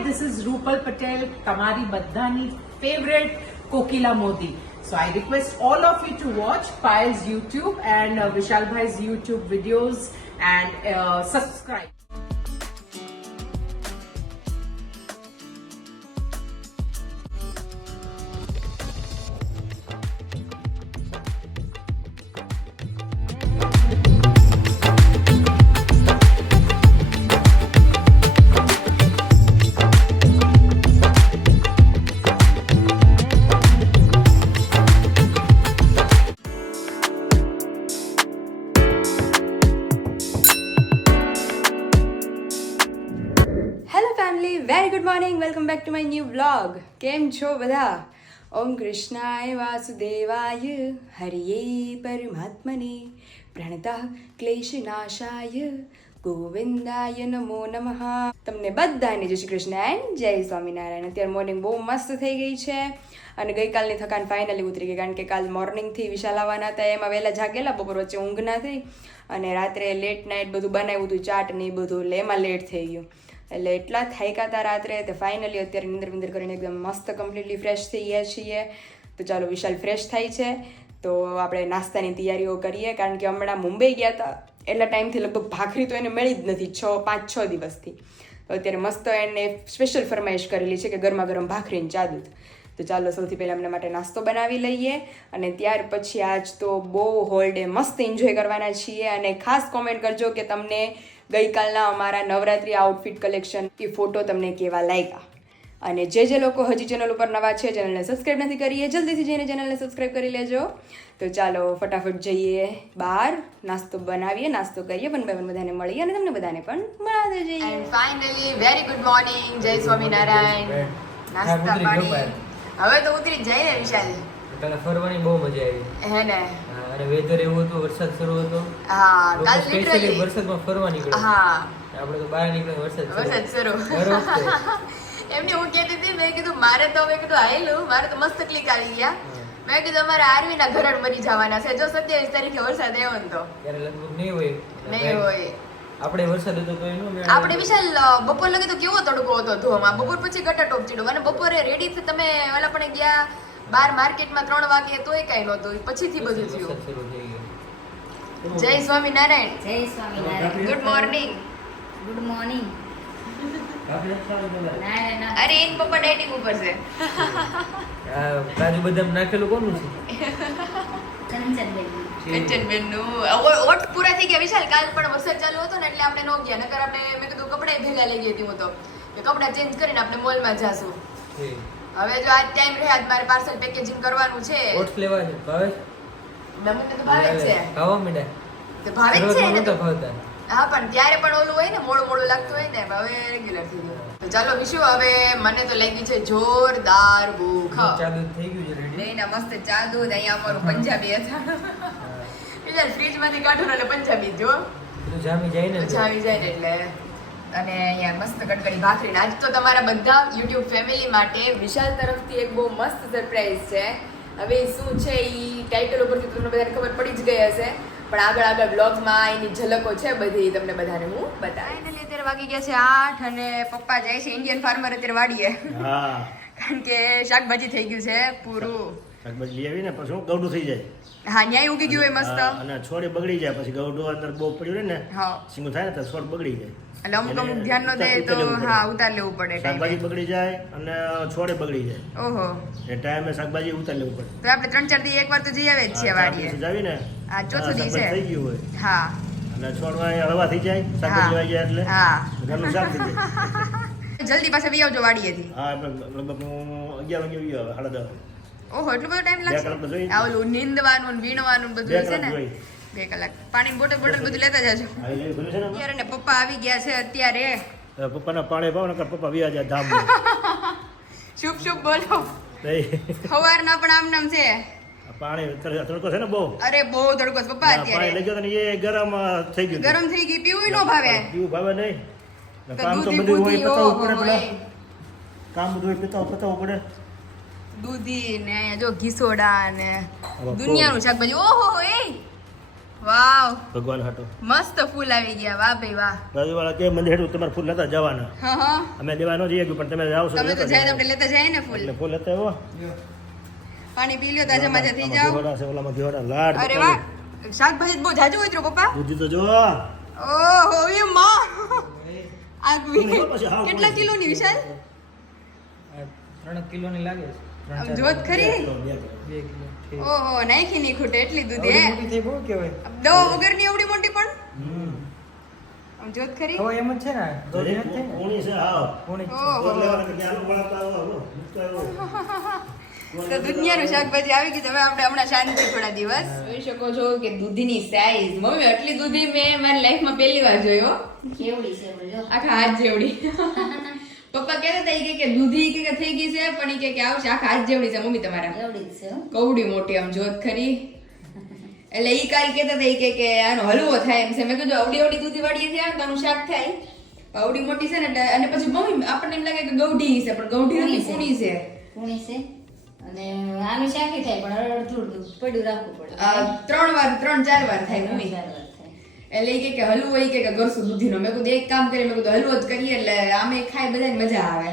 Hi, this is Rupal Patel, Tamari Baddhani favorite Kokila Modi. So I request all of you to watch Payal's YouTube and Vishal Bhai's YouTube videos and subscribe. Hello family very good morning welcome back to my new vlog કેમ છો બધા ઓમ કૃષ્ણાય વાસુદેવાય હરિયે પરમાત્મને પ્રણતઃ ક્લેશનાશાય ગોવિંદાય નમો નમઃ તમને બધાને જય Shri Krishna and જય સ્વામિનારાયણ અત્યારે morning બહુ મસ્ત થઈ ગઈ છે અને ગઈકાલની થકાન ફાઇનલી ઉતરી ગઈ કારણ કે કાલ મોર્નિંગથી વિશાલ આવવાના હતા એમાં વહેલા જાગેલા બપોર વચ્ચે ઊંઘ ના થઈ અને રાત્રે લેટ નાઇટ બધું બનાવ્યું હતું ચાટ ને એ બધું એટલે એમાં લેટ થઈ ગયું એટલે એટલા થાક્યા હતા રાત્રે તો ફાઇનલી અત્યારે નિંદર વિંદર કરીને એકદમ મસ્ત કમ્પ્લીટલી ફ્રેશ થઈ ગયા છીએ તો ચાલો વિશાલ ફ્રેશ થાય છે તો આપણે નાસ્તાની તૈયારીઓ કરીએ કારણ કે હમણાં મુંબઈ ગયા હતા એટલા ટાઈમથી લગભગ ભાખરી તો એને મળી જ નથી 5-6 દિવસથી તો અત્યારે મસ્ત એને સ્પેશિયલ ફરમાઈશ કરેલી છે કે ગરમા ગરમ ભાખરીને ચા દૂધ તો ચાલો સૌથી પહેલાં એમના માટે નાસ્તો બનાવી લઈએ અને ત્યાર પછી આજ તો બહુ હોલ ડે મસ્ત એન્જોય કરવાના છીએ અને ખાસ કોમેન્ટ કરજો કે તમને ગઈકાલના અમારા નવરાત્રી આઉટફિટ કલેક્શન એ ફોટો તમને કેવા લાગ્યા અને જે લોકો હજી ચેનલ ઉપર નવા છે ચેનલને સબસ્ક્રાઈબ નથી કરી એ જલ્દીથી જઈને ચેનલને સબસ્ક્રાઈબ કરી લેજો તો ચાલો ફટાફટ જઈએ બહાર નાસ્તો બનાવીએ નાસ્તો કરીએ વન બાય વન બધાને મળીએ અને તમને બધાને પણ મળાવી જઈએ and finally very good morning જય સ્વામિનારાયણ નાસ્તા પાણી હવે તો ઉતરી જાય ને વિશાલ કાલે ફરવાની બહુ મજા આવી હે ને અને વેધર એવું હતું વરસાદ શરૂ હતો હા કાલ સ્પેશિયલી લિટરલી વરસાદમાં ફરવા નીકળ્યા હા આપણે તો બહાર નીકળ્યા વરસાદ શરૂ દર વખતે એમને હું કહેતી હતી મેં કીધું મારે તો મેં કીધું આયેલું મારે તો મસ્ત ક્લિક આવી ગયા મેં કીધું અમારે આરવીના ઘરણ મરી જવાના છે જો 27 તારીખે વરસાદ આવ્યો ને તો ત્યારે લગભગ નહીં હોય નહીં હોય આપણે વરસાદ હતો તો એનો મેળ આપણે વિશાલ બપોર લગે તો કેવો તડકો હતો ધોમાં બપોર પછી ગટાટોપ ચીડો અને બપોરે રેડી થી તમે ઓલા પણ ગયા બાર માર્કેટમાં 3 વાગે તોય કઈ નહોતું પછીથી બધું થયું વરસાદ શરૂ થઈ ગયો જય સ્વામિનારાયણ જય Swaminarayan good morning good morning ના અરે એન પપ્પા ડાઇટિંગ ઉપર છે આ કાજુ બદામ નાખેલું કોનું છે કંચનબેન કંચનબેન નું ઓટ પૂરા થઈ ગયા વિશાલ કાલ પણ વરસાદ ચાલુ હતો ને એટલે આપણે નો ગયા નકર આપણે મેં કીધું કપડાં ભેગા લઈ ગઈ હતી હું તો કે કપડાં ચેન્જ કરીને આપણે મોલમાં જાશું હવે જો આજ ટાઈમ રહે આજ મારે પાર્સલ પેકેજિંગ કરવાનું છે ઓટ્સ લેવા છે ભાવે મને તો ભાવે જ છે ખાવા મીડા તો ભાવે જ છે એને તો ભાવતા હા પણ ત્યારે પણ ઓલું હોય ને મોડું લાગતું હોય ને હવે રેગ્યુલર થઈ ગયું તો ચાલો વિશુ હવે મને તો લાગી છે જોરદાર ભૂખ ચાલુ થઈ ગયું છે રેડી નહીં ના મસ્ત ચા દૂધ અહીંયા અમારું પંજાબી હતા બીજા ફ્રીજ માંથી કાઢો એટલે પંજાબી જો બધું જામી જાય ને જામી જાય ને એટલે અને અહીંયા મસ્ત કડકડી ભાખરી આજ તો તમારા બધા યુટ્યુબ ફેમિલી માટે વિશાલ તરફથી એક બહુ મસ્ત સરપ્રાઈઝ છે હવે શું છે એ ટાઇટલ ઉપરથી તમને બધાને ખબર પડી જ ગઈ હશે પણ આગળ બ્લોગમાં એની ઝલકો છે બધી તમને બધાને હું બતાવીશ ફાઇનલી અત્યારે વાગી ગયા છે 8 અને પપ્પા જાય છે ઇન્ડિયન ફાર્મર અત્યારે વાડીએ હા કારણ કે શાકભાજી થઈ ગયું છે પૂરું શાકભાજી લઈ આવીને પછી હું ગૌડું થઈ જાય હા ન્યાય ઉગી ગયું હોય મસ્ત અને છોડ બગડી જાય પછી ગૌડું અંદર બહુ પડ્યું રહે ને હા સીંગું થાય ને તો છોડ બગડી જાય એટલે અમુક ધ્યાન ન દે તો હા ઉતાર લેવું પડે શાકભાજી ટાઈમે બગડી જાય અને છોડે બગડી જાય ઓહો એ ટાઈમે શાકભાજી ઉતાર લેવું પડે તો આપણે 3-4 દી એકવાર તો જઈ આવે જ છીએ વાડીએ જાવીને આ ચોથું દી છે થઈ ગયું હોય હા અને છોડમાં હળવા થઈ જાય શાકભાજી આવી જાય એટલે હા ઘરનું શાક થઈ જાય જલ્દી પાછા વી આવજો વાડીએથી હા લગભગ હું 11 વાગે આવી આવે 10:30 ઓહો એટલો બધો ટાઈમ 2 કલાક તો લાગશે જોઈએ. આ ઓલું નીંદવાનું ને વીણવાનું ને 2 બધું છે કલાક ને જોઈએ. 2 કલાક પાણી બોટલ બધું લેતા જાજો હા એ ખુલ્લું છે ને અત્યારે ને પપ્પા આવી ગયા છે અત્યારે પપ્પાના પાણી ભાવ નકર પપ્પા વ્યા જાય ધામ શુભ શુભ બોલો સવારના પણ આમ નામ છે પાણી તડકો છે ને બહુ અરે બહુ તડકો છે પપ્પા પાણી અત્યારે લઈ ગયો તો ને એ ગરમ થઈ ગયું ગરમ થઈ ગઈ પીવું ન ભાવે પીવું ભાવે નહીં તો કામ તો દૂધી બધું હોય બૂધી, પતાવવું પડે ઓહો, પેલા કામ બધું હોય પતાવવું પડે દૂધી ને જો ઘીસોડા ને હવે દુનિયાનું શાકભાજી ઓહો એ વાવ ભગવાન હાટો મસ્ત ફૂલ આવી ગયા વાહ ભાઈ વાહ બાજુવાળા કે મંદિર હેઠું તમારે ફૂલ લેતા જવાના હા હા અમે દેવા ન જઈએ પણ તમે જાઓ છો તમે તો લેતા જાય તો જજો. આપણે લેતા જાય ને ફૂલ એટલે ફૂલ લેતા આવો પાણી પી લ્યો તાજા માજા થઈ આમાં જાવ ઘેવડા છે ઓલામાં ઘેવડા લાડ અરે વાહ શાકભાજી બહુ જાજુ હોય તો પપ્પા દૂધી તો જો ઓહો એ માં આ પછી હાવ કેટલા કિલોની વિશાલ આ 3 કિલોની લાગે છે આમ જોત ખરી 2 કિલો છે. ઓહો નાખી નહીં ખૂટે એટલી દૂધ આવડી હે મોટી થઈ બહુ કહેવાય. દવા વગરની એવડી મોટી પણ હમ. આમ જોત ખરી હવે એમ જ છે ને દોરી જરીક નથી ને ઊણી છે હાવ કોણી ઓહો દૂધ લેવાના કે આલુ વળાવતા આવો મૂકતા આવો તો દુનિયાનું શાકભાજી આવી ગયું હવે આપણે હમણાં શાંતિ થોડા દિવસ જોઈ શકો છો કે દૂધીની સાઈઝ મમ્મી આટલી દૂધી મેં મારી લાઈફમાં પહેલી વાર જોયો કેવડી છે બોલો આખા હાથ જેવડી પપ્પા કહેતા હતા ઈ કે દૂધી કે થઈ ગઈ છે પણ ઈ કે આવશે આખા હાથ જેવડી છે મમ્મી તમારા એવડી જ છે હો. કવડી મોટી આમ જોત ખરી એટલે ઈ કાલ કહેતા હતા ઈ કે આનો હલવો થાય એમ છે મેં કીધું અવડી અવડી દૂધી વાળીએ છે તો આનું શાક થાય અવડી મોટી છે ને એટલે અને પછી મમ્મી આપણને એમ લાગે કે ગૌઢી છે પણ ગૌઢી નથી કુણી છે કુણી છે અને આનું શાકી થાય પણ અડધું પડ્યું રાખવું પડે 3-4 વાર થાય મમ્મી ચાર વાર થાય. એટલે ઈ કે હલવો ઈ કે કરશું દૂધીનો મેં કીધું એક કામ કરીએ મેં કીધું હલવો જ કરીએ એટલે આમે ખાઈ બધાને મજા આવે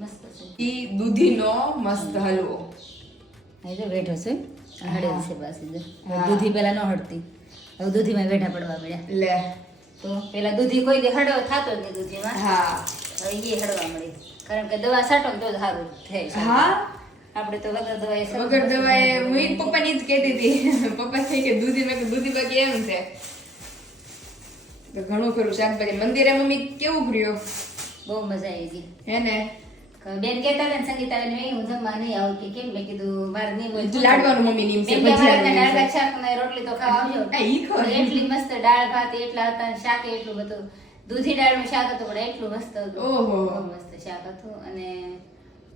મસ્ત છે ઈ દૂધીનો મસ્ત હલવો અહીં જો બેઠો છે હળેલ છે પાછી જો હા. દૂધી પેલા ન હળતી હવે દૂધીમાં બેઠા પડવા મળ્યા લે તો પેલા દૂધી કોઈ દી હળવો થતો જ નહીં દૂધીમાં હા હવે એ હળવા મળી કારણ કે દવા છાંટો ને તો જ સારું થાય છે. હા આપણે તો વગર દવાએ વગર દવાએ હું ઈ પપ્પાની જ કહેતી હતી પપ્પા થઈ કે દૂધી મેં કીધું દૂધી બાકી એમ છે તો ઘણું ખરું શાકભાજી મંદિરે મમ્મી કેવું કર્યું બહુ મજા આવી ગઈ હે ને બેન કહેતા હતા ને સંગીતા બેન હું જમવા નહીં આવું કે કેમ મેં કીધું મારે નહીં હોય તું લાડવાનું મમ્મી ની બેન કે અમારે ત્યાં દાળ ભાત શાક ને રોટલી તો ખાવા આવજો આ ઈ ખરું. એટલી મસ્ત દાળ ભાત એટલા હતા ને શાક એટલું બધું દૂધી દાળનું શાક હતું પણ એટલું મસ્ત હતું ઓહો. બહુ મસ્ત શાક હતું અને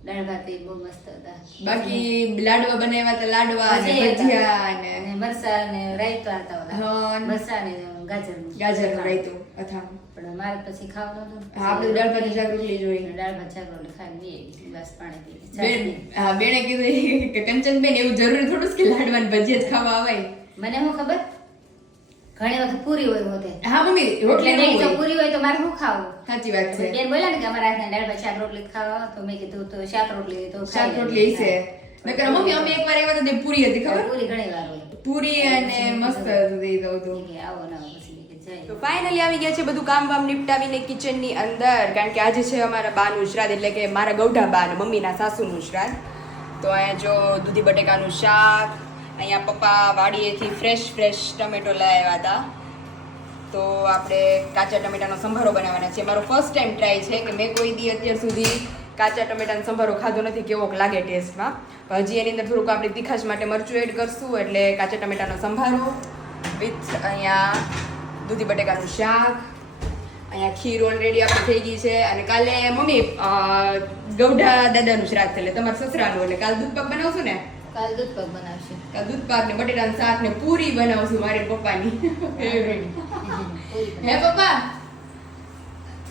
દાળ ભાત એ બહુ મસ્ત હતા બાકી લાડવા બનાવ્યા હતા લાડવા અને ભજીયા હતા. ભજીયા અને અને મરચાં ને રાયતા હતા હા. ઓલા મરચાં ને ગાજરનું ગાજરનું રાયતું અથાણું પણ મારે પછી ખાવાનું હતું હા આપણે દાળ ભાત શાક રોટલી જોઈ દાળ ભાત શાક રોટલી ખાઈને બે બસ પાણી પી બેન હા બેને કીધું કે કંચનબેન એવું જરૂરી થોડું છે કે લાડવા ને ભજીયા જ ખાવા આવાય મને શું ખબર ઘણી વખત પૂરી હોય હોતે હા મમ્મી રોટલી એટલે નહીં નહીં તો હોય. પૂરી હોય તો મારે શું ખાવું સાચી વાત છે બેન બોલ્યા ને કે અમારા હાથના દાળ ભાત શાક રોટલી ખાવા તો મેં કીધું તો શાક રોટલી તો ખાઈ શાક લેજો. રોટલી છે નકર મમ્મી અમે એકવાર આવ્યા હતા તે પૂરી હતી ખબર પૂરી ઘણી વાર હોય પૂરી અને મસ્ત હતી તો હતું. કે આવો ના આવો પછી કે જાય તો ફાઇનલી આવી ગયા છે બધું કામ વામ નિપટાવીને કિચનની અંદર કારણ કે આજે છે અમારા બાનું શ્રાદ્ધ એટલે કે મારા ગૌઢા બા અને મમ્મીના સાસુનું શ્રાદ્ધ તો અહીંયા જો દૂધી બટેકાનું શાક અહીંયા પપ્પા વાડીએથી ફ્રેશ ટમેટો લાવ્યા હતા તો આપણે કાચા ટમેટાનો સંભારો બનાવવાના છે મારો ફર્સ્ટ ટાઈમ ટ્રાય છે કે મેં કોઈ દી અત્યાર સુધી કાચા ટમેટાનો સંભારો ખાધો નથી કેવોક લાગે ટેસ્ટમાં પણ હજી એની અંદર થોડુંક આપણે તીખાશ માટે મરચું એડ કરશું એટલે કાચા ટમેટાનો સંભારો વિથ અહીંયા દૂધી બટેકાનું શાક અહીંયા ખીર ઓલરેડી આપણી થઈ ગઈ છે અને કાલે મમ્મી ગૌઢા દાદાનું શ્રાદ્ધ છે એટલે તમારા સસરાનું એટલે કાલે દૂધ પાક બનાવશું ને કાલ દૂધ પગ બનાવશે કાલે દૂધ પાક ને બટેટાનું શાક ને પૂરી બનાવશું મારી પપ્પાની હે પપ્પા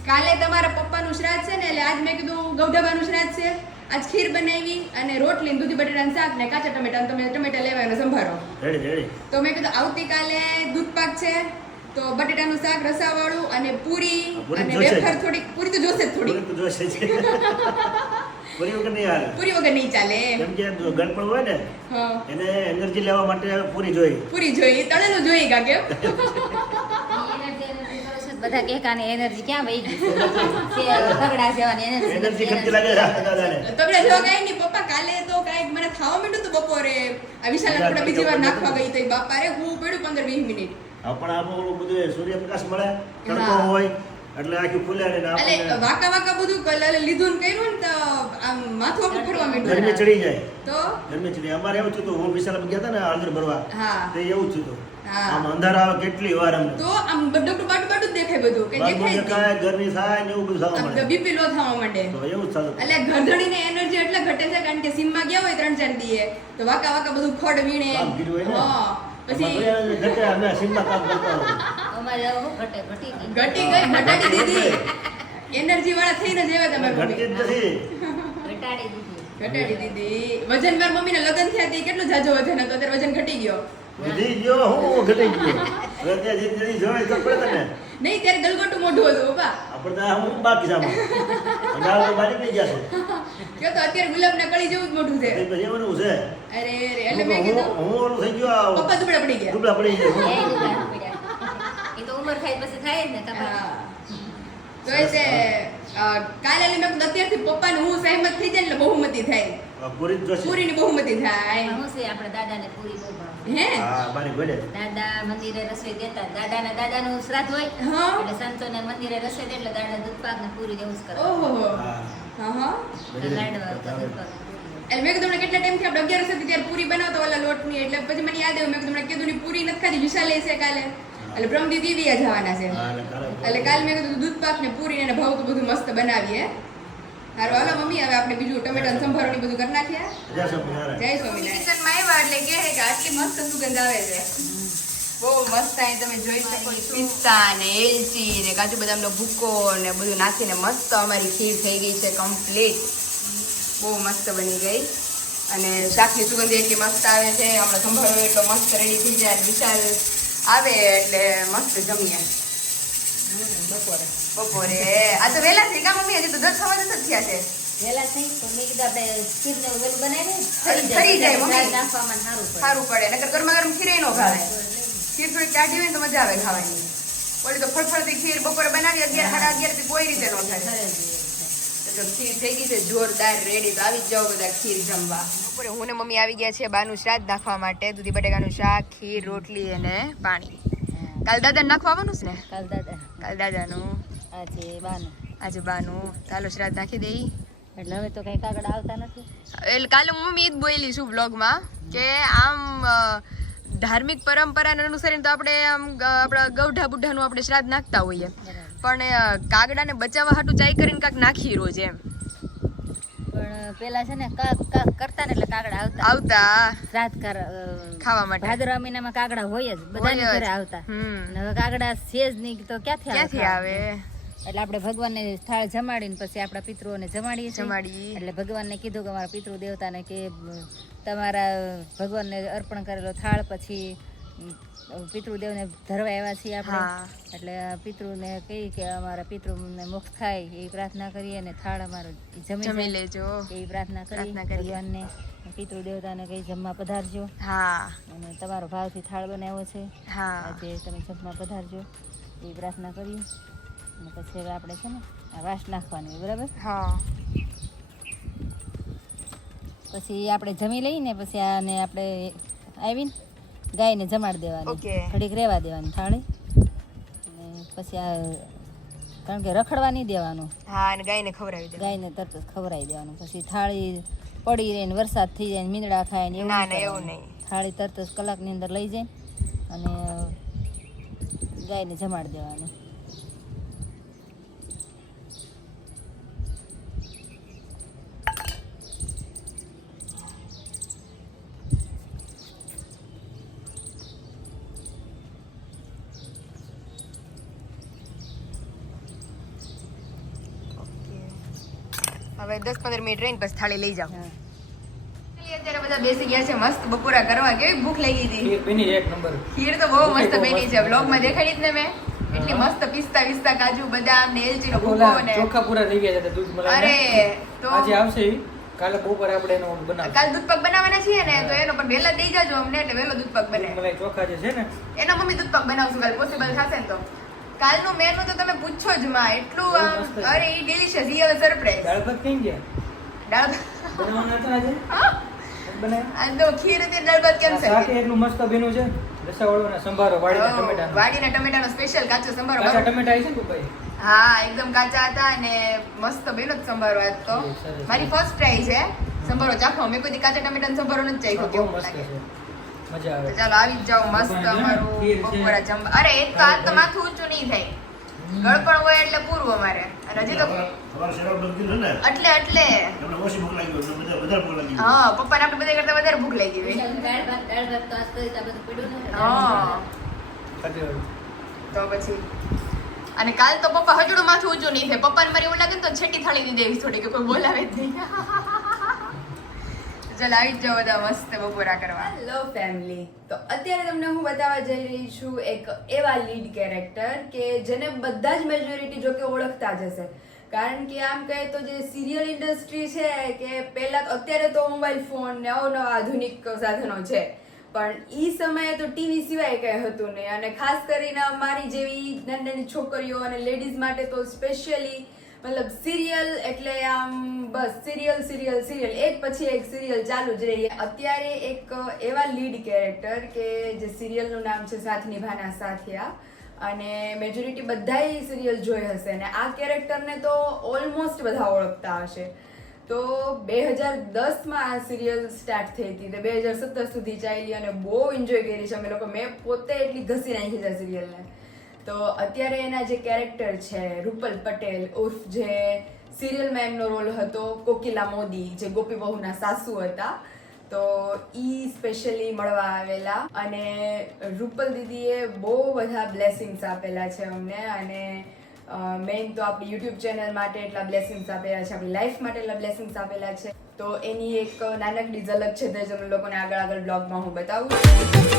કાલે તમારા પપ્પાનું શ્રાદ્ધ છે ને એટલે આજ મેં કીધું ગૌઢાબાનું શ્રાદ્ધ છે આજ ખીર બનાવી અને રોટલી ને દૂધી બટેટાનું શાક ને કાચા ટમેટા તમે ટમેટા લેવા એનો સંભારો રેડી તો મેં કીધું આવતીકાલે દૂધ પાક છે તો બટેટાનું શાક રસાવાળું અને પૂરી પૂરી અને જોશે જ. વેફર થોડી પૂરી તો જોશે જ થોડી પૂરી તો જોશે જ. પૂરી વગર નહીં હાલે પૂરી વગર નહીં ચાલે કેમ કે ગણપણ હોય ને હા એને એનર્જી લેવા માટે પૂરી જોઈએ પૂરી જોઈએ તળેલું જોઈએ કા કેમ એનર્જી કરો છો તો બધા કે કાને એનર્જી ક્યાં વહી ગઈ છે તગડા જવાની એનર્જી ખર્ચી લાગે દાદાને તગડા જેવા કાંઈ નહીં પપ્પા કાલે તો કાંઈક મને ખાવા માંડ્યું તો બપોરે આ વિશાલ આપણે બીજી વાર નાખવા ગઈ તો બાપા રે હું પડ્યું 15-20 મિનિટ પણ આપણું ઓલું બધું સૂર્યપ્રકાશ મળે તડકો હા. હોય એટલે આખી ફૂલે ને એટલે આપણને વાકા બધું કલર લીધું ને કર્યું ને તો આમ માથું આપણું ફરવા ગરમી માંડ્યું ચડી જાય તો ગરમી ચડી અમારે એવું થયું હતું, હું વિશાલ ગયા હતા ને હળદર ભરવા હા તે એવું થયું હતું. હા. આમ અંધારા આવે કેટલી વાર અમને તો આમ ડબડું બાટું જ દેખાય બધું કઈ બાજુ દેખાય જ દેખાય, ગરમી થાય ને એવું બધું થવા નહીં મળે બીપી લો થવા માંડે તો એવું જ થતું એટલે ગરધણીને એનર્જી એટલે ઘટે છે કારણ કે સીમમાં ગયા હોય 3-4 દીએ તો વાકા બધું ખડ વીણે કામ કર્યું હોય ને. હા પછી અમારે ઘટે, અમે સીમમાં કામ કરતા હોય. અમારે આવું ઘટે ઘટી ગઈ ઘટી ગઈ ઘટાડી દીધી એનર્જી વાળા થઈને જ આવ્યા તમે ઘટતી જ મમ્મી. નથી ઘટાડી દીધી ઘટાડી દીધી વજન માર મમ્મીને લગ્ન થયા તે કેટલું જાજો વજન હતું અત્યારે વજન ઘટી ગયો વધી ગયો હું ઘટી ગયો હવે ત્યાં જે જણી જવાય તો પડે તને નહીં ત્યારે ગલગોટું મોઢું હતું પપ્પા. આપણે તો હું બાકી સામાં અંગાળ તો બારી પડી ગયા કયો તો અત્યારે ગુલાબના કળી જેવું જ મોઢું છે. છે પછી એવાનું છે અરે રે એટલે મેં કીધું હું ઓલું થઈ ગયો પપ્પા દુબળા પડી ગયા. દુબળા પડી એ ગયા દુકાન પડ્યા. એ તો ઉંમર થાય પછી થાય જ ને તમારે. હા. તો એ છે કાલે એટલે મેં કીધું અત્યારથી પપ્પાને હું સહેમત થઈ જાય ને એટલે બહુમતી થાય. પૂરી જ જોશે પૂરીની બહુમતી થાય. શું છે આપણે દાદાને પૂરી બહુ ભાવે. હે હા બારી ગોડે દાદા મંદિરે રસોઈ દેતા દાદાનું શ્રાદ્ધ હોય હા. એટલે સંતોને મંદિરે રસોઈ દે એટલે દાદા દૂધ પાક ને પૂરી જેવું જ કરે. ઓહો હા હા હા લાડવા આવતા દૂધ પાક ને પૂરી. એટલે મેં કીધું હમણાં કેટલા ટાઈમથી આપણે 11 હતી ત્યારે પૂરી બનાવતા ઓલા લોટની એટલે પછી મને યાદ આવ્યું મેં કીધું હમણાં કીધું ની પૂરી નથી ખાધી વિશાલે છે કાલે એટલે બ્રહ્મદી દીદી જવાના છે હા એટલે કાલે મેં કીધું દૂધ પાક ને પૂરી ને ભાવ તો બધું મસ્ત બનાવીએ. હારું હાલો મમ્મી હવે આપણે બીજું ટમેટા સંભારો ને બધું કરી નાખ્યા. જય સ્વામિનારાયણ જય સ્વામિનારાયણ. કિચનમાં આવ્યા એટલે કહે કે આટલી મસ્ત સુગંધ આવે છે. બહુ મસ્ત અહીં તમે જોઈ શકો છો પિસ્તા ને એલચી ને કાજુ બદામનો ભૂકો ને બધું નાખીને મસ્ત અમારી ખીર થઈ ગઈ છે કમ્પ્લીટ. બહુ મસ્ત બની ગઈ અને શાકની સુગંધ એટલી મસ્ત આવે છે. આપણે સંભાળો એટલો મસ્ત રેડી થઈ જાય. વિશાલ આવે એટલે મસ્ત જમીએ બપોરે. આ તો વહેલા થઈ કા મમ્મી? હજી તો 10 સવા 10 જ થયા છે. વહેલા થઈ તો મેં કીધું આપણે ખીરને ઓલું બનાવીને થઈ જાય મમ્મી. શ્રાદ્ધ નાખવામાં સારું પડે. સારું પડે નકર ગરમા ગરમ ખીર નો ખાવે. ખીર થોડી ટાઢી હોય ને તો મજા આવે ખાવાની. ઓલી તો ફળફળતી ખીર બપોરે બનાવી 11 સાડા 11 થી કોઈ રીતે નો થાય. સરસ જેવું છે. તો ખીર થઈ ગઈ છે જોરદાર રેડી. તો આવી જ જાઓ બધા ખીર જમવા. બપોરે હું ને મમ્મી આવી ગયા છે બાનું શ્રાદ્ધ નાખવા માટે. દૂધી બટેકાનું શાક, ખીર, રોટલી અને પાણી. કાલ દાદા નાખવા આવવાનું છે ને? કાલ દાદાનું આજે બાનું. ચાલો શ્રાદ્ધ નાખી દઈ. એટલે હવે તો કઈ કાગડા આવતા નથી. એટલે કાલે મમ્મી એ જ બોલેલી છું બ્લોગમાં કે આમ ધાર્મિક પરંપરાને અનુસરીને તો આપણે આમ આપણા ગૌઢા બુઢાનું આપણે શ્રાદ્ધ નાખતા હોઈએ પણ કાગડાને બચાવવા હાટું ચાઈ કરીને કાંક નાખી રોજ એમ. પણ પેલા છે ને કાક કાક કરતા ને એટલે કાગડા આવતા શ્રાદ્ધ ખાવા માટે. ભાદરવા મહિનામાં કાગડા હોય જ બધાની ઘરે આવતા. અને હવે કાગડા છે જ નહીં તો ક્યાંથી આવે? એટલે આપણે ભગવાનને થાળ જમાડીને પછી આપણા પિતૃઓને જમાડીએ છીએ. જમાડી એટલે ભગવાનને કીધું કે અમારા પિતૃ દેવતાને કે તમારા ભગવાનને અર્પણ કરેલો થાળ પછી પિતૃદેવને ધરવા આવ્યા છીએ આપણે. એટલે પિતૃને કહી કે અમારા પિતૃને મોક્ષ થાય એવી પ્રાર્થના કરીએ અને થાળ અમારો જમી લેજો એવી પ્રાર્થના કરી ભગવાનને પિતૃ દેવતાને કઈ જમવા પધારજો. હા અને તમારો ભાવથી થાળ બનાવ્યો છે હા આજે તમે જમવા પધારજો એવી પ્રાર્થના કરી. અને પછી હવે આપણે છે ને આ વાસ નાખવાની બરાબર. હા પછી આપણે જમી લઈને પછી આને આપણે આવીને ગાયને જમાડી દેવાની. ઓકે. ઘડીક રહેવા દેવાની થાળી. અને પછી આ કારણ કે રખડવા નહીં દેવાનું. હા અને ગાયને ખવડાવી દે. ગાયને તરત જ ખવડાવી દેવાનું. પછી થાળી પડી રહે ને વરસાદ થઈ જાય ને મીંદડા ખાય ને એવું ના નહીં એવું કરવાનું. નહીં. થાળી તરત જ કલાકની અંદર લઈ જાય અને ગાયને જમાડી દેવાની. હવે 10-15 મિનિટ રહીને પછી થાળી લઈ જાઓ. હા. અત્યારે બધા બેસી ગયા છે મસ્ત બપોરા કરવા. કેવી ભૂખ લાગી હતી. ખીર બની એક નંબર. ખીર તો બહુ મસ્ત બની છે. વ્લોગમાં દેખાડી જ ને મેં. એટલી મસ્ત પિસ્તા વિસ્તા કાજુ બદામ ને એલચીનો ભૂકો ઓલા ને ચોખા પૂરા થઈ ગયા છે દૂધ મલાઈ. અરે તો આજે આવશે ઈ. કાલે બપોરે આપણે એનો બનાવ. કાલ દૂધ પાક બનાવવાના છીએ ને તો એનો પણ વહેલા દઈ જાજો અમને એટલે વહેલો દૂધ પાક બને. મલાઈ ચોખા જે છે ને એનો મમ્મી દૂધ પાક બનાવશું કાલ પોસિબલ થશે ને તો. કાલનું મેનુ તો તમે પૂછો જ માં એટલું બહુ આમ મસ્ત છે. અરે ઈ ડિલિશિયસ ઈ હવે સરપ્રાઈઝ. દાળ ભાત કઈ ગયા દાળ બનાવવાના હતા આજે હા બનાવ્યા. આ તો ખીર હતી દાળ ભાત કેમ આ શાક છે? એટલું મસ્ત બન્યું છે. રસાવાળો ને સંભારો વાડીના ટમેટા. વાડીના ટમેટાનો સ્પેશિયલ કાચો સંભારો. કાચા ટમેટા આવી છે ને ભાઈ. હા એકદમ કાચા હતા અને મસ્ત બન્યો જ સંભારો આજ તો. સરસ. મારી ફર્સ્ટ ટ્રાય છે સંભારો ચાખવા. મેં કોઈ દી કાચા ટમેટાનો સંભારો નથી ચાખ્યો. બહુ કેવું મસ્ત લાગે? છે. મજા આવે. તો ચાલો આવી જ જાઓ મસ્ત બપોરે અમારું ખીર છે. બપોરા જમવા. અરે એ તો આજ તો માથું ઊંચું નહીં થાય. ગળપણ હોય એટલે પૂરું અમારે. અને હજી તો તમારે સેવા બંધ કીધું ને એટલે એમને ઓછી ભૂખ લાગી હોય એટલે વધારે ભૂખ લાગી હા પપ્પાને આપણે બધા કરતા વધારે ભૂખ લાગી હોય. દાળ ભાત તો આજ કરી તા બધું પડ્યું ને. હા સાચી વાત. તો પછી અને કાલ તો પપ્પા હજુડું માથું ઊંચું નહીં થાય. પપ્પાને મારી એવું લાગે ને તો છેટી થાળી દી દેવી થોડી કે કોઈ બોલાવે જ નહીં. ચાલ આવી જ જાઓ બધા મસ્ત બપોરા કરવા. હેલો ફેમિલી, તો અત્યારે તમને હું બતાવવા જઈ રહી છું એક એવા લીડ કેરેક્ટર કે જેને બધા જ મેજોરિટી જો કે ઓળખતા જ હશે. કારણ કે આમ કહે તો જે સિરિયલ ઇન્ડસ્ટ્રી છે કે પહેલા અત્યારે તો મોબાઈલ ફોન ને નવા આધુનિક સાધનો છે, પણ ઈ સમયે તો ટીવી સિવાય કંઈ હતું નહીં. અને ખાસ કરીને અમારી જેવી નાની નાની છોકરીઓ અને લેડીઝ માટે તો સ્પેશિયલી મતલબ સિરિયલ એટલે આમ બસ સિરિયલ એક પછી એક સિરિયલ ચાલુ જ રહી. અત્યારે એક એવા લીડ કેરેક્ટર કે જે સિરિયલનું નામ છે સાથ નિભાના સાથિયા, અને મેજોરિટી બધાય સિરિયલ જોઈ હશે અને આ કેરેક્ટરને તો ઓલમોસ્ટ બધા ઓળખતા હશે. તો 2010માં આ સિરિયલ સ્ટાર્ટ થઈ હતી, તો 2017 સુધી ચાલી અને બહુ એન્જોય કરી છે અમે લોકો. મેં પોતે એટલી ઘસી નાખી છે સિરિયલને. તો અત્યારે એના જે કેરેક્ટર છે રૂપલ પટેલ ઉર્ફ જે સિરિયલમાં એમનો રોલ હતો કોકિલા મોદી, જે ગોપી બહુના સાસુ હતા, તો ઈ સ્પેશિયલી મળવા આવેલા. અને રૂપલ દીદીએ બહુ બધા બ્લેસિંગ્સ આપેલા છે અમને, અને મેઇન તો આપણી યુટ્યુબ ચેનલ માટે એટલા બ્લેસિંગ્સ આપેલા છે, આપણી લાઈફ માટે એટલા બ્લેસિંગ્સ આપેલા છે. તો એની એક નાનકડી ઝલક છે તે જ લોકોને આગળ બ્લોગમાં હું બતાવું છું.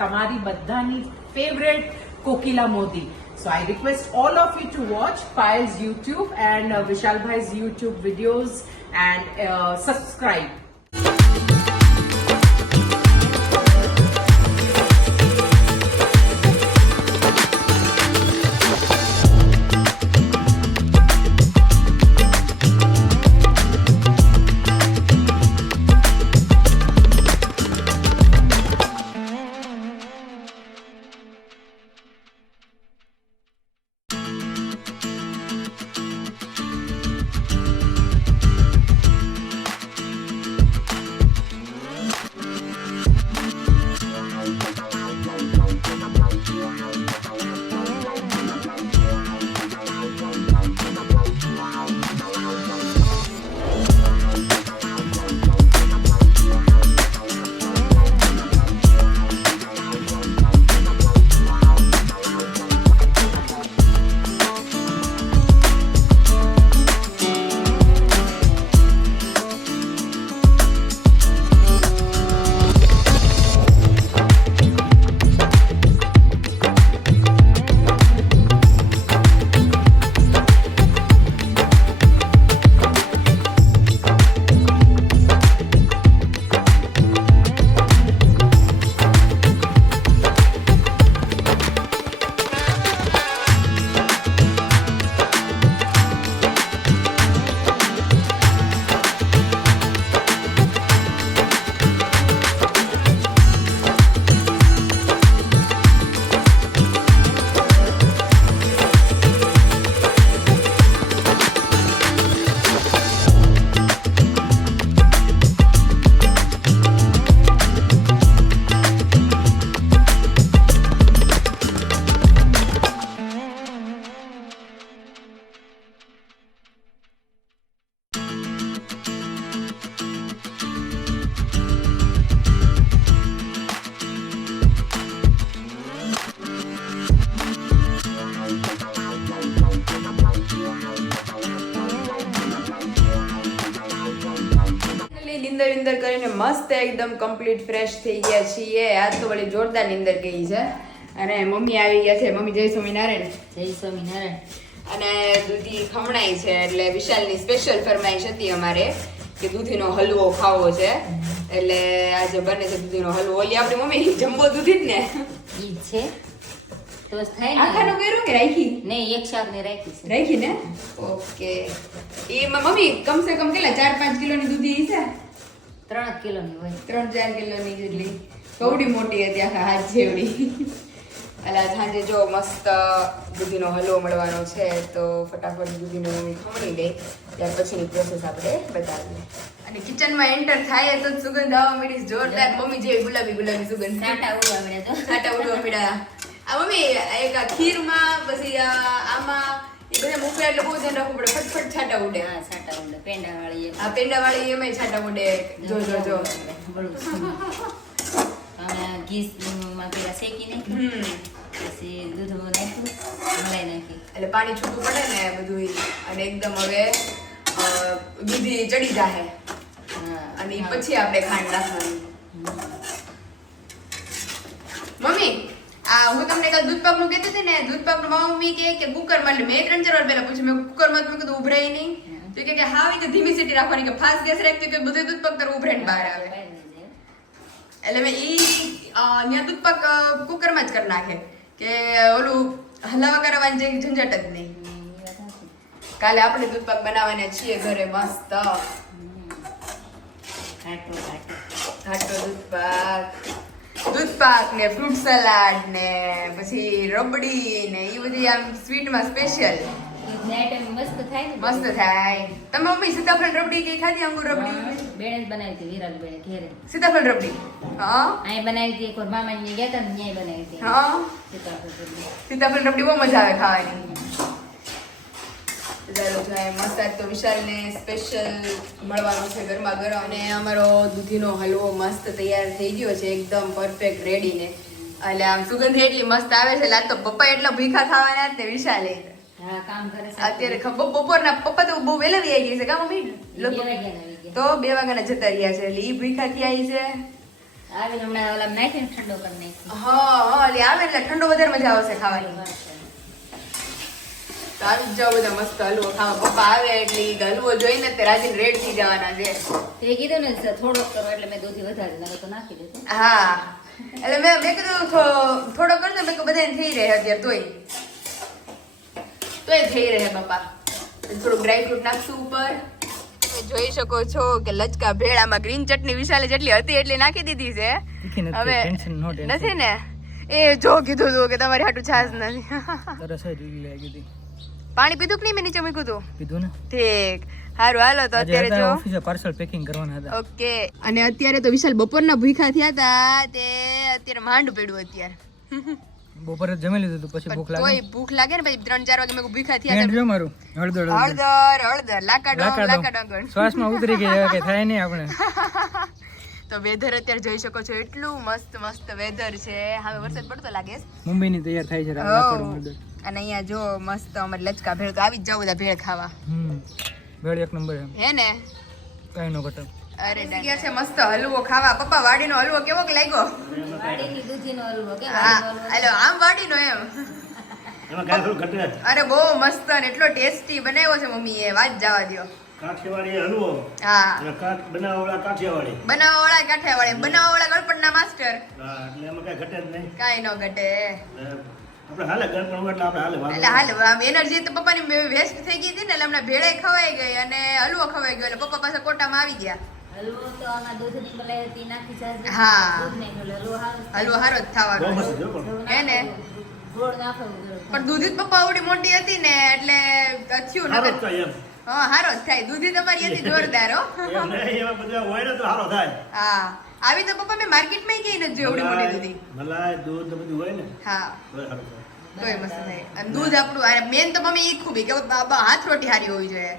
તમારી બધાની favourite Kokila Modi. So I request all of you to watch Payal's YouTube and Vishal Bhai's YouTube videos and subscribe. વિંદર કરીને મસ્ત એકદમ કમ્પ્લીટ ફ્રેશ થઈ ગયા છીએ. આજ તો વળી જોરદાર નીંદર ગઈ છે. અને મમ્મી આવી ગયા છે. મમ્મી જય સ્વામિનારાયણ. જય સ્વામિનારાયણ. અને દૂધી ખમણાઈ છે એટલે વિશાલની સ્પેશિયલ ફરમાઈશ હતી અમારે કે દૂધીનો હલવો ખાવો છે. એટલે આજે બને છે દૂધીનો હલવો. ઓલી આપણી મમ્મી જમ્બો દૂધી જ ને ઈ છે તો જ થાય ને. આખાનો કર્યો કે રાખી? નહીં, એક શાક ને રાખી છે. રાખી ને? ઓકે. એમાં મમ્મી કમસે કમ કેટલા 4-5 કિલોની દૂધી છે? 3 કિલોની હોય. 3-4 કિલોની જેટલી. કવડી મોટી હતી આખા હાથ જેવડી. એટલે સાંજે જો મસ્ત દૂધીનો હલવો મળવાનો છે તો ફટાફટ દૂધીનો મમ્મી ખમણી દે. ત્યાર પછીની પ્રોસેસ આપણે બતાવીએ. અને કિચનમાં એન્ટર થાય તો જ સુગંધ આવવા માંડી જોરદાર. મમ્મી જેવી ગુલાબી ગુલાબી સુગંધ. સાટા ઉડવા મળ્યા તો. છાંટા ઉડવા માંડ્યા. આ મમ્મી એક આ ખીરમાં પછી આમાં એ બધા મૂકવા એટલે બહુ ધ્યાન રાખવું પડે. ફટફટ છાંટા ઉડે. હા, સાટા ઉડે. પેંડા વાળી એમ. આ પેંડા વાળી એમાંય છાંટા ઉડે. જો જો જો. બળું અમે ઘીમાં પેલા શેકી નાખ્યું, પછી દૂધ નાખ્યું, મલાઈ નાખી. એટલે પાણી છૂટું પડે ને બધું અને એકદમ હવે દૂધી ચડી જાહે અને ઈ પછી આપણે ખાંડ નાખવાની. મમ્મી આ હું તમને કાલ દૂધ પાકનું કહેતી હતી ને, દૂધ પાકનું મારા મમ્મી કે કુકરમાં, એટલે મેં 3-4 વાર પહેલા પૂછ્યું, મેં કુકરમાં તો મેં કીધું ઉભરાય નહીં. તો કે હા આવી તો ધીમી સીટી રાખવાની, કે ફાસ્ટ ગેસ રાખતી કે બધું દૂધ પાક તારું ઉભરાઈને બહાર આવે. એટલે મેં ત્યાં દૂધ પાક કુકરમાં જ કરી નાખે કે ઓલું હલાવા કરાવવાની જે ઝંઝટ જ નહીં. કાલે આપણે દૂધ પાક બનાવવાના છીએ ઘરે મસ્ત ઘાટો દૂધ પાક ને ફ્રૂટ સલાડ ને પછી રબડી ને એ બધી આમ સ્વીટમાં સ્પેશિયલ મસ્ત થાય ને. મસ્ત થાય. તમે મમ્મી સીતાફળ રબડી કઈ ખાધી? અંગુર રબડી બેને જ બનાવી હતી, વિરાલ બેને ઘેરે. સીતાફળ રબડી હા અહીં બનાવી હતી, એક વાર મામા ને ગયા હતા ને ત્યાં બનાવી હતી. હા સીતાફળ રબડી. સીતાફળ રબડી બહુ મજા આવે ખાવાની. ચાલો જાય મસ્ત. આજ તો વિશાલને સ્પેશિયલ મળવાનો છે ગરમા ગરમ. અને અમારો દૂધીનો હલવો મસ્ત તૈયાર થઈ ગયો છે, એકદમ પરફેક્ટ રેડી ને. એટલે આમ સુગંધ એટલી મસ્ત આવે છે. લાગ તો પપ્પા એટલા ભૂખા ખાવાના જ ને વિશાલે. હા, કામ કરે છે. અત્યારે ખબર બપોરના પપ્પા તો બહુ વહેલા આવી ગઈ છે કા મમ્મી? બે વાગ્યાના આવી ગયા. તો 2 વાગ્યાના જતા રહ્યા છે એટલે ઈ ભૂખા થયા છે. આવીને હમણાં ઓલા નાખીને ઠંડો કરી નાખી. હા હા એટલે આવે એટલે ઠંડો વધારે મજા આવશે ખાવાની. તો આવી જાવ બધા મસ્ત હલવો ખાવા. પપ્પા આવે એટલે ઈ હલવો જોઈને તે રાજીને રેડ થઈ જવાના છે. તે કીધું ને થોડોક કરો એટલે મેં દૂધી વધારે નકર તો નાખી દેતો. હા એટલે મેં કીધું થોડો કરજો. મેં બધાને થઈ રહે અત્યારે તોય થઈ રહે બાપા. થોડું ડ્રાયફ્રૂટ નાખશું ઉપર. તમે જોઈ શકો છો કે લચકા ભેળ. આમાં ગ્રીન ચટણી વિશાલે જેટલી હતી એટલી નાખી દીધી છે. હવે નથી ને એ જો કીધું તું કે તમારી હાટું છાશ નથી. પાણી પીધું કે નહીં? મેં નીચે મૂક્યું હતું. પીધું ને. ઠીક સારું હાલો. તો અત્યારે જો ઓફિસે પાર્સલ પેકિંગ કરવાના હતા. ઓકે. અને અત્યારે તો વિશાલ બપોરના ભૂખા થયા હતા તે અત્યારે માંડ પડ્યું. અત્યારે બપોરે જમી લીધું હતું પછી ભૂખ લાગે. તોય ભૂખ લાગે ને પછી 3-4 વાગે મેં ભૂખા થયા જો મારું હળદર હળદર લાકાડો. શ્વાસમાં ઉતરી ગઈ હવે કે થાય નહીં આપણે. તો વેધર અત્યારે જોઈ શકો છો, એટલું મસ્ત મસ્ત વેધર છે. હવે વરસાદ પડતો લાગે છે. મુંબઈની તૈયાર થાય છે લાકાડો હળદર. અને અહીંયા જો મસ્ત અમારે લચકા ભેળ. તો આવી જ જાવ બધા ભેળ ખાવા. ભેળ એક નંબર હે ને? કઈ નો ઘટે. અરે ગયા છે મસ્ત હલવો ખાવા. પપ્પા વાડીનો હલવો કેવો લાગ્યો? વાડીની દૂધીનો હલવો કે હા હાલો આમ વાડીનો એમ. એમાં કાંઈ થોડું ઘટે. અરે બહુ મસ્ત અને એટલો ટેસ્ટી બનાવ્યો છે મમ્મીએ, વાત જવા દ્યો. કાઠિયાવાડી હલવો હા અને બનાવવાવાળા કાઠિયાવાડી. બનાવવાવાળા કાઠિયાવાડી, બનાવવાવાળા ગળપણના માસ્ટર. હા, એટલે એમાં કાંઈ ઘટે જ નહીં. કાંઈ ન ઘટે. આપણે હાલે ગણપણ એટલે આપણે હાલે વાંધો એટલે હાલ આમ એનર્જી તો પપ્પાની વેસ્ટ થઈ ગઈ હતી ને એટલે હમણાં ભેળાઈ ખવાઈ ગઈ અને હલવો ખવાઈ ગયો એટલે પપ્પા પાસે કોટામાં આવી ગયા. હલવો તો આમાં દૂધની મલાઈ હતી નાખી ચાસ. હા. દૂધ નાખ્યું એટલે હલવો હારો. હલવો હારો જ બહુ થવાનો મસ્ત છે પણ. હે ને? ગોળ નાખો. પણ દૂધી પપ્પા આવડી મોટી હતી ને એટલે થયું સારો જ નકર. થાય એમ. હા હારો જ થાય. દૂધી તમારી હતી જોરદાર હો. એમ નહીં, એવા બધા હોય ને તો સારો થાય. હા આવી તો પપ્પા મેં માર્કેટમાં ગઈ નથી જોઈ એવડી મોટી દૂધી. મલાઈ દૂધ ને બધું હોય ને હા તો સારું થાય. તોય મસ્ત થાય. અને દૂધ આપણું મેન તો મમ્મી ઈ ખૂબી કે હાથ રોટી હારી હોવી જોઈએ.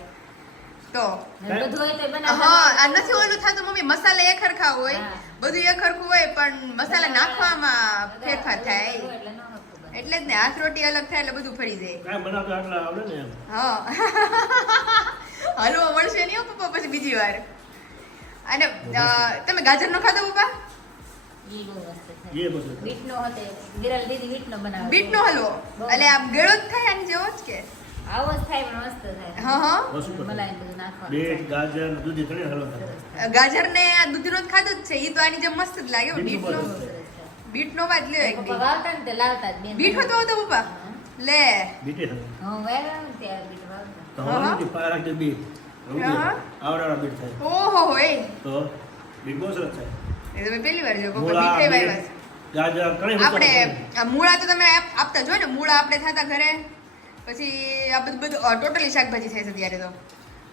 તો બધું હોય તો બનાવ. હા આ નથી ઓલું થતું મમ્મી, મસાલા એક સરખા હોય, હા. બધું એક સરખું હોય પણ મસાલા નાખવામાં ફેરફાર થાય. એટલે ન ખબર. એટલે જ ને હાથ રોટી અલગ થાય એટલે બધું ફરી જાય. કાંઈ બનાવતા આટલા આવડે ને એમ. હા હલવો મળશે નહીં હો પપ્પા પછી બીજી વાર. અને તમે ગાજર નો ખાધો પપ્પા? ઈ બહુ મસ્ત થાય. ये बस બીટનો હતો વિરલ દીદી બીટનો બનાવે. બીટ નો હલવો એટલે આમ ગળો જ થાય આની જેવો જ કે? આવો જ થાય પણ મસ્ત થાય. હા હા वसु कर મલાઈ બધું નાખવાનું. बीट गाजर दूधी खड़ी हलवा था ગાજર ને આ દૂધીનો જ ખાધો જ છે ઈ તો આની જેમ મસ્ત જ લાગે પણ બીટ નો બીટ નો વાત લ્યો એક પપ્પા દી. વાવતા ને તે લાવતા જ બેન. બીટ હતો તો પપ્પા લે बीटे था હું વાવ્યા ને ત્યારે બીટ વાવતા. तो हम की पारा के बीट हाँ। आवड़ा बीट था ઓહો હોય तो बीट बहुत सरस है એ તમે પહેલી વાર જો પપ્પા મૂળા, બીટે બીટ, વાવ્યા છે. ગાજર ઘણી વસ્તુ આપણે નાખી. આ મૂળા તો તમે આપતા જો ને મૂળા આપણે થતા ઘરે પછી આ બધું ટોટલી શાકભાજી થાય છે ત્યારે તો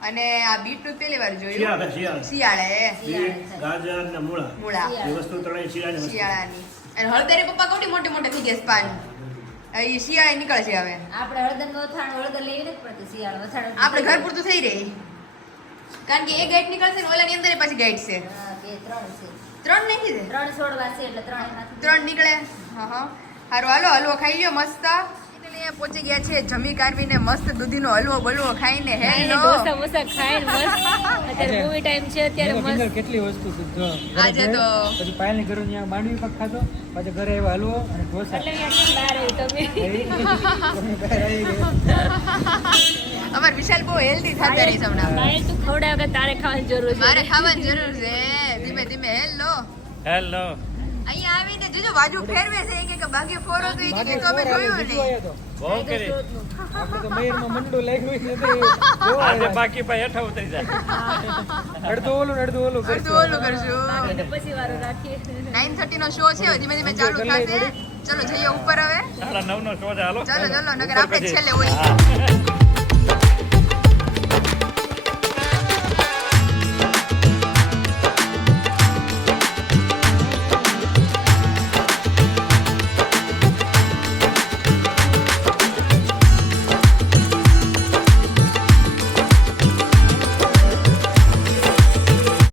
અને આ બીટ નું પહેલી વાર જોયું શિયાળા શિયાળા શિયાળે बीट गाजर ने मूळा મૂળા ये वस्तु ત્રણેય શિયાળાની વસ્તુ. શિયાળાની અને હળદરે પપ્પા કોટી મોટે મોટે થઈ ગયા છે પાન એ શિયાળે નીકળે છે હવે આપણે હળદર નો અથાણ હળદર લેવી નથી પડતી શિયાળા અથાણ આપણે ઘર પૂરતું થઈ રહી કારણ કે એ ગાઈડ નીકળશે ને ઓલાની અંદર પાછી ગાઈડ છે હા, બે ત્રણ છે. 3 નાખી દે 3 છોડવા છે એટલે 3 નાખી 3 નીકળે હા હા હારું હાલો હલવો ખાઈ લ્યો મસ્ત એટલે પહોંચી ગયા છે જમી કારવીને મસ્ત દૂધીનો હલવો બલવો ખાઈને હેલો ડોસા મોસા ખાઈને મસ્ત અત્યારે મૂવી ટાઈમ છે અત્યારે મસ્ત કેટલી વસ્તુ છે જો આજે તો પછી પાયલની ઘરે ત્યાં માંડવી પાક ખાધો પછી ઘરે આવ્યા હલવો અને ઢોસા એટલે અહીંયા કેમ બહાર આવી તમે તમે બહાર આવી ગયા. અમાર વિશાલ બહુ હેલ્ધી થતા રહી છે હમણાં બાય તું ખવડાવે કે તારે ખાવાની જરૂર છે મારે ખાવાની જરૂર છે ધીમે ધીમે હેલો હેલો અહીંયા આવીને જોજો બાજુ ફેરવે છે કે બાકી ફોરો તો ઈ કે તો અમે જોયું નહીં બહુ કરી આપણે તો મયુરમાં મંડું લાગ્યું છે તો આજે બાકી ભાઈ હેઠા ઉતરી જાય અડધું ઓલું અડધું ઓલું કરશું પછી વારો રાખીએ 9:30 નો શો છે હવે ધીમે ધીમે ચાલુ થશે ચલો જઈએ ઉપર હવે સાડા 9 નો શો છે હાલો ચલો ચલો નગર આપણે જ છેલ્લે હોય